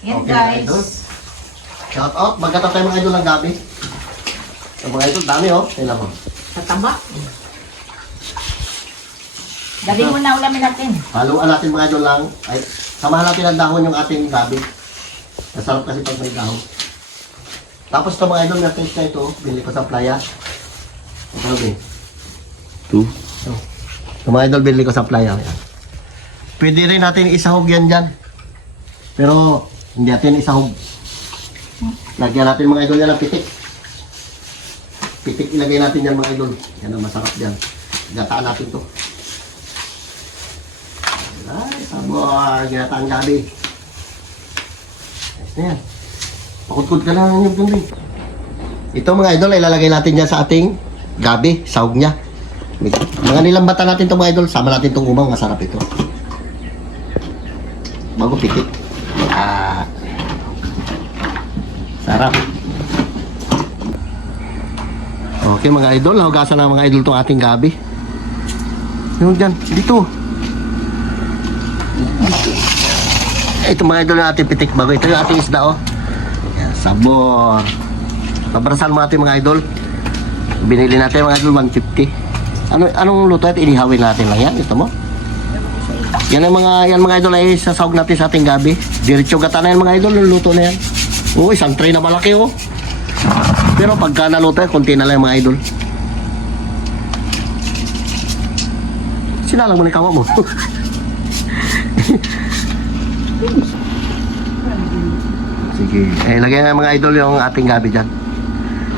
Yan Okay, mga idol. guys. Shout out. Magkata tayo mga idol ng gabi. Ang mga idol, dami oh. Tingnan mo. Tataba. Gabi mo na ulamin natin. Haluan natin mga idol lang. Ay, samahan natin ang dahon yung ating gabi. Masarap kasi pag may dahon. Tapos ito mga idol, na-taste na ito. Bili ko sa playa. Ito ba? 2. Ito mga idol, bili ko sa playa. Ayan. Pwede rin natin isahog yan dyan. Pero hindi natin isahog. Lagyan natin mga idol yan ng pitik. Pitik ilagay natin yan mga idol. Yan ang masarap yan. Gataan natin to. Ay, sabor. Ginataang gabi. Ayos na yan. Pakudkod ka lang yung gabi. Ito mga idol, ilalagay natin yan sa ating gabi. Sahog niya. Mga nilambatan natin to mga idol. Sama natin itong umang. Masarap ito. Bago pitik. Ah. Sarap. Okay mga idol, nahugasan na mga idol itong ating gabi. Yung dyan, dito. Ito mga idol na ating pitik bago. Ito yung ating isda oh. Yan, sabor. Pabarasan mo natin mga idol. Binili natin mga idol 150. Anong luto at inihawin natin lang yan? Ito mo. Yan mga idol ay sasawag natin sa ating gabi. Diretso gata na yan mga idol, yung luto na yan. Oo, isang tray na malaki oh. Pero pagka naluto konti na lang mga idol. Sinalang mo na kawa mo. Sige, lagay na mga idol yung ating gabi dyan.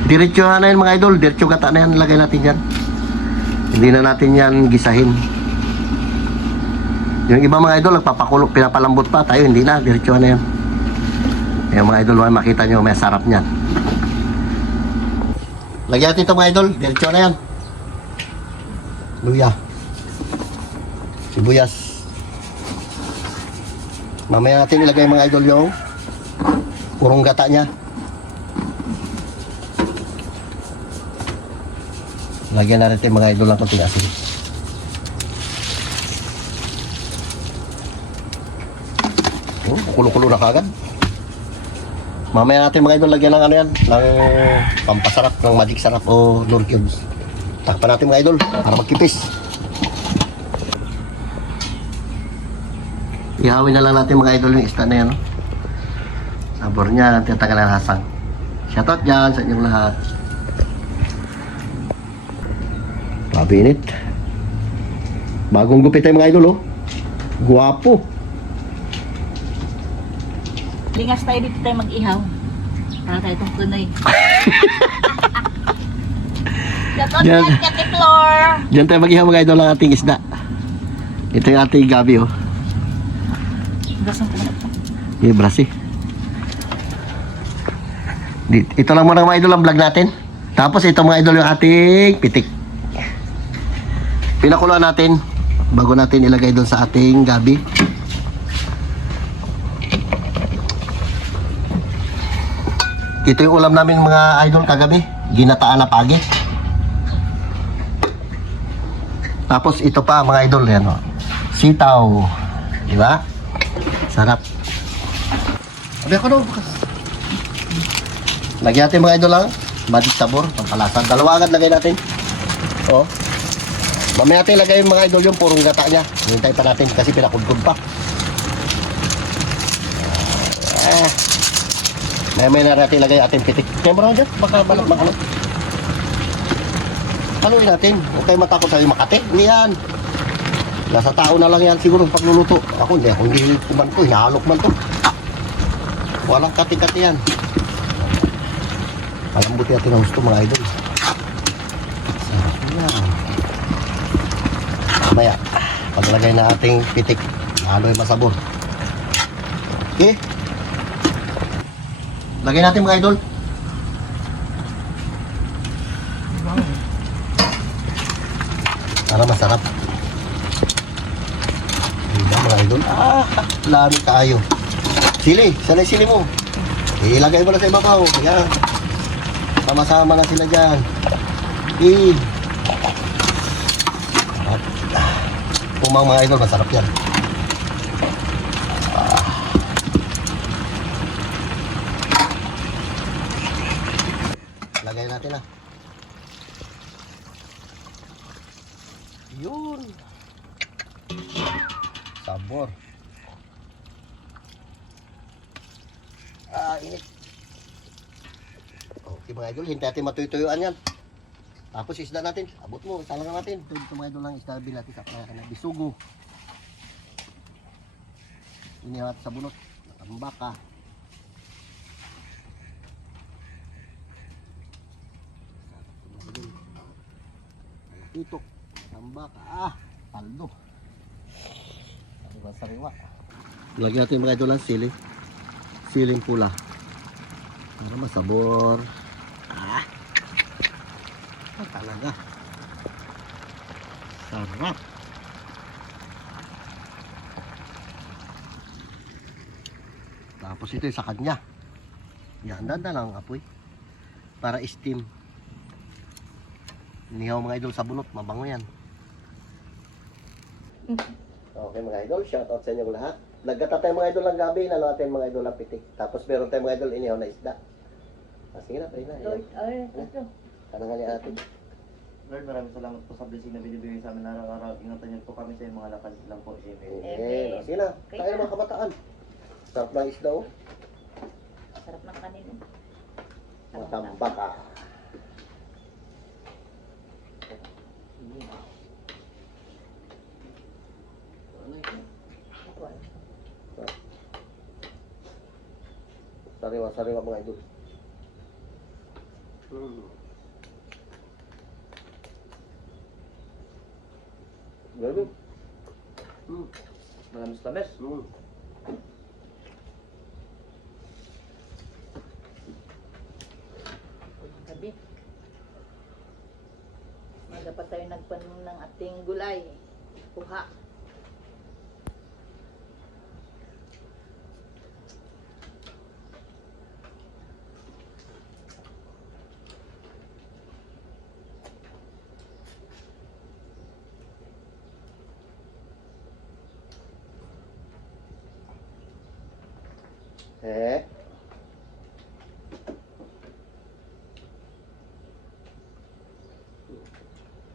Diretso na yan mga idol, diretso gata na yan, lagay natin dyan. Hindi na natin yan gisahin. Yung iba mga idol, nagpapakulok, pinapalambot pa tayo, hindi na, diretso na yan. Yung mga idol, makita nyo, may sarap niyan. Lagyan natin ito mga idol, diretso na yan. Luya. Sibuyas. Mamaya natin ilagay mga idol yung purong gata niya. Lagyan na natin mga idol ng konting asin. Oh, kulo-kulo na kagad. Mamaya natin mga idol lagyan ng ano yan, ng pampasarap, ng magic sarap o Lord Cubes. Takpan natin mga idol para magkipis. Ihawin na lang natin mga idol yung isda na yan. Sabor niya, tatagal ang hasang. Shoutout dyan sa inyong lahat. Grabe init. Bagong gupit tayo mga idol oh. Guwapo. Lingas tayo dito tayo mag-ihaw. Para tayo itong tunay. Shoutout Yan. yan, Kati Flor. Diyan tayo mag-ihaw mga idol ang ating isda. Ito yung ating gabi oh. Gasong ko na ito. Ibras eh. Ito lang muna mga idol ang vlog natin. Tapos ito mga idol yung ating pitik. Pinakuluan natin bago natin ilagay doon sa ating gabi. Ito yung ulam namin mga idol kagabi. Ginataan na pagi. Tapos ito pa mga idol yan oh. Sitaw. Diba? Sarap. Sabi ako no, bukas. Lagyan natin mga idol lang. Magic sabor, pampalasan. Dalawa agad lagay natin. O. Mamaya natin lagay yung mga idol yung purong gata niya. Hintay pa natin kasi pinakudkod pa. Mamaya na natin lagay ating pitik. Kaya mo dyan, baka balak makano. Haluin natin. Huwag kayo matakot sa Makati. Hindi yan. Nasa tao na lang yan siguro pagluluto. Ako hindi kuman to, hinahalok man to. Walang kati-kati yan. Palambuti natin ang gusto mga idol. Sarap yan. Mamaya, paglagay na ating pitik, lalo yung masabor. Okay? Lagay natin mga idol. Para masarap. Diba mga idol? Lami kayo. Sili, sanay sili mo. Ilagay mo na sa ibabaw. Ayan. Sama-sama na sila dyan. Pumang mga idol, masarap yan. natin ah. Yun. Sabor. Init. Okay mga idol, hintayin natin matuyuan yan. Tapos isda natin, abot mo, salangan natin. Ito mga idol lang isda natin sa kanya bisugo. Inihat sa bunot, nakambaka. Titok, nakambaka. Paldo. Sariwa. Lagyan natin mga idol ng sili. Siling pula. Para masabor. Talaga. Sarap. Tapos ito sa kanya. Yan, danda lang ang apoy. Para steam. Inihaw mga idol sa bunot. Mabango yan. Okay mga idol, shoutout sa inyo lahat. Nagkata tayo mga idol ng gabi, lalo natin mga idol ng pitik. Tapos meron tayo mga idol inihaw na isda. Sige na, tayo na. Lord, ay, ito. Ano nga ni ate? Lord, maraming salamat po sa blessing na binibigay sa amin araw-araw. Ingatan niyo po kami sa inyong mga lakad lang po. Amen. Amen. Sige na, tayo mga kabataan. Sarap ng isda oh. Sarap ng kanin. Matambaka. Sariwa-sariwa mga idol. Gabi. Maraming salamat. Gabi. Maga pa tayo nagpanom ng ating gulay. Puha.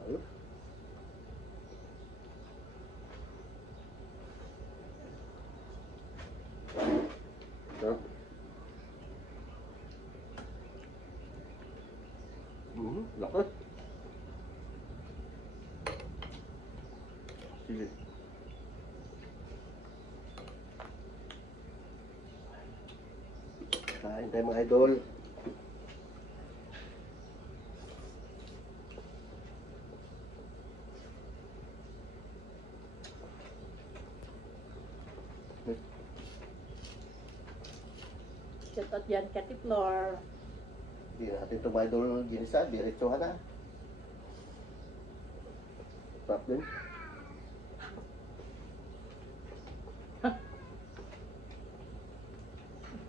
Ayun. Sarap. Laki. Sige. Kain tayo mga idol. Shout out yan, Kati Flor. Hindi natin ito mga idol ginisa. Diretsohan na. Sarap din.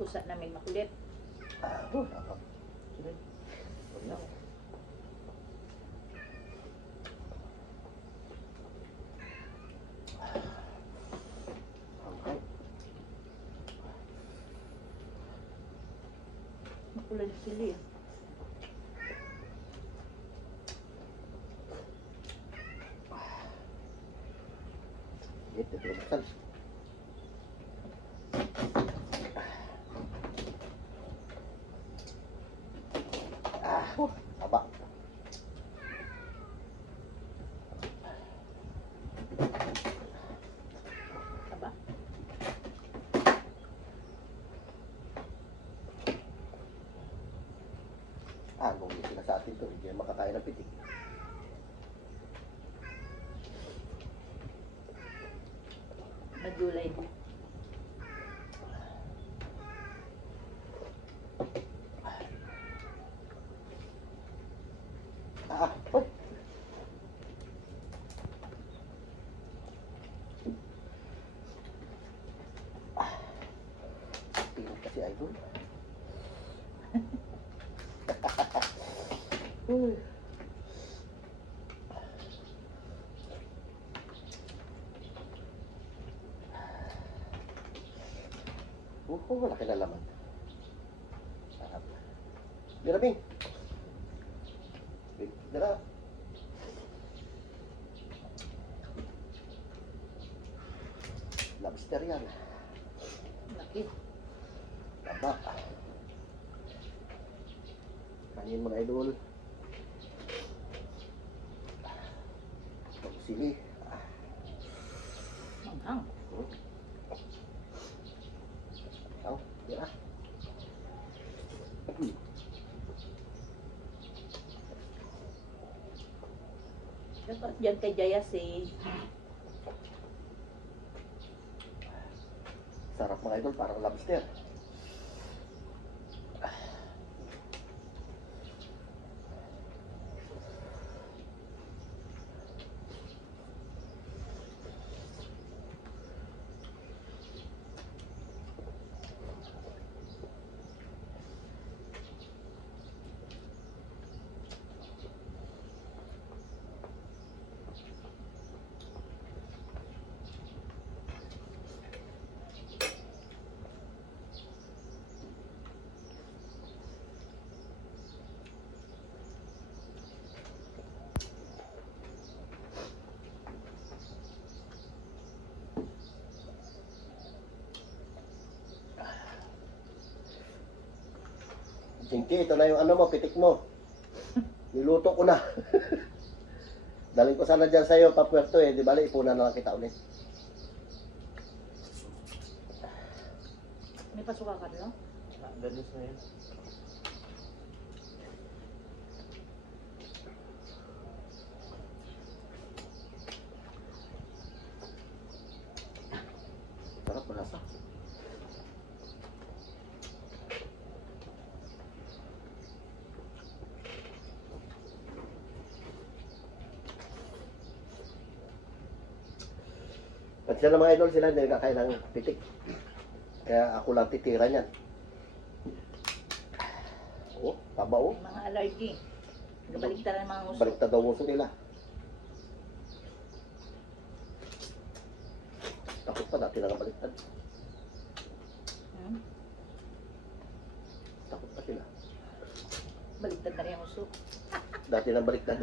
Pusa namin makulit. Sarap. Sige. Huwag na. Okay. Makulit sili. Ito, ito. Aba. Aba. Kung sila sa atin to, hindi makakain ng pitik. Nagulay. Uy. Tingin kasi idol. Malaki na laman. Sarap. Birabing. Dala. Lobster yan. Laki. Taba. Kanin mga idol. Sili. Manghang. Aw, tira. Dapat dyan kay Jaya si Sarap mga idol, parang lobster. Jinky, ito na yung ano mo, pitik mo. Niluto ko na. Daling ko sana dyan sa'yo, papuerto eh. Di bali, ipunan na lang kita ulit. may pasuka ka no? Galis na yun. Sarap malasa. At sila mga idol, sila hindi nagkakain ng pitik. Kaya ako lang titira niyan. Oh, taba oh. May mga allergy. Nagabaligtaran ng mga uso. Baliktad daw muso nila. Takot pa dati na baliktad. Hmm? Takot pa sila. Baligtad na rin ang uso. Dati na baliktad.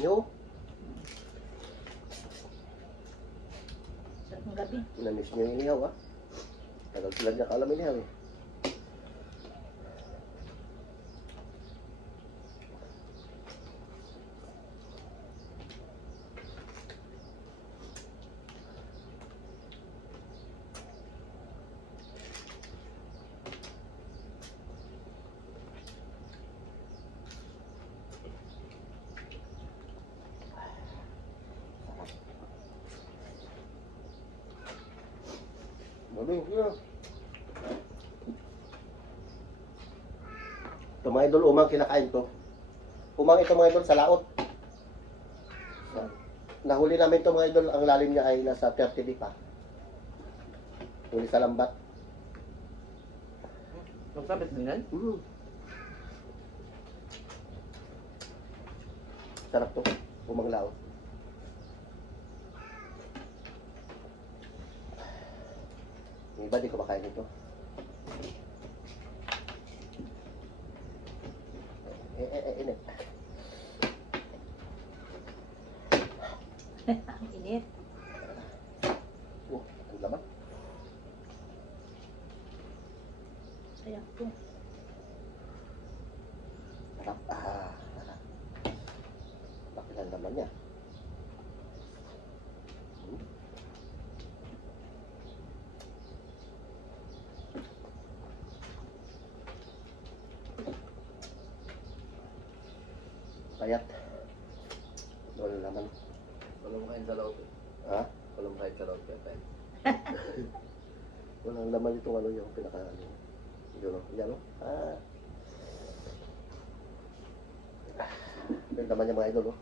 Yo, Sarap ng gabi. namiss niyo yung inihaw ah. Tagal sila niya kalam inihaw eh. Maling yun. Ito mga idol, umang kinakain to. Umang ito mga idol sa laot. Nahuli namin ito mga idol, ang lalim niya ay nasa 30 di pa. Huli sa lambat. Magsabit din yan? Sarap to, umang laot. Yung iba di ko makain ito. Init. Ang init. Ang laman. Sayang po. Sarap. Laki ng laman niya. Payat. Wala laman. Walang kain sa loob. Ha? Walang kain sa loob. Kaya Walang laman itong ano yung pinaka ano. Yun o. Yan o. Yung laman niya mga idol o.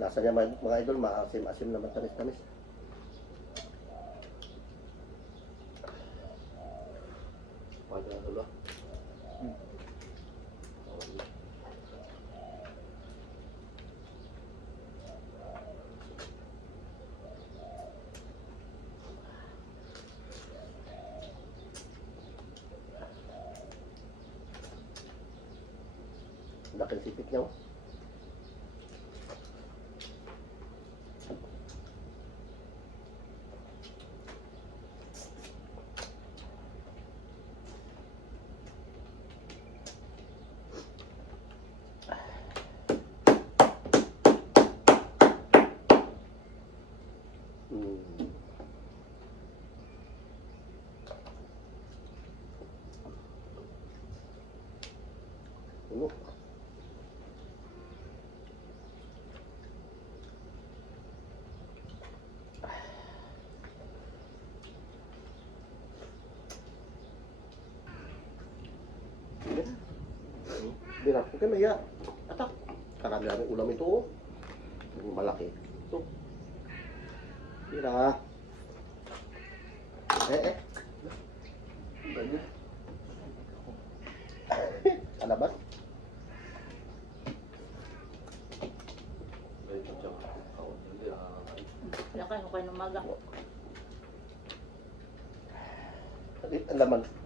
Lasa niya mga idol, maasim-asim naman, tamis-tamis. Laki ng sipit niya, oh. Ano? Bira, okay maya. Atak. Karami namin ulam ito, oh. Yung malaki. Ito. Bira. Eh. Ganyan. Alabat. Wala kayo kayo ng maga. Ang laman.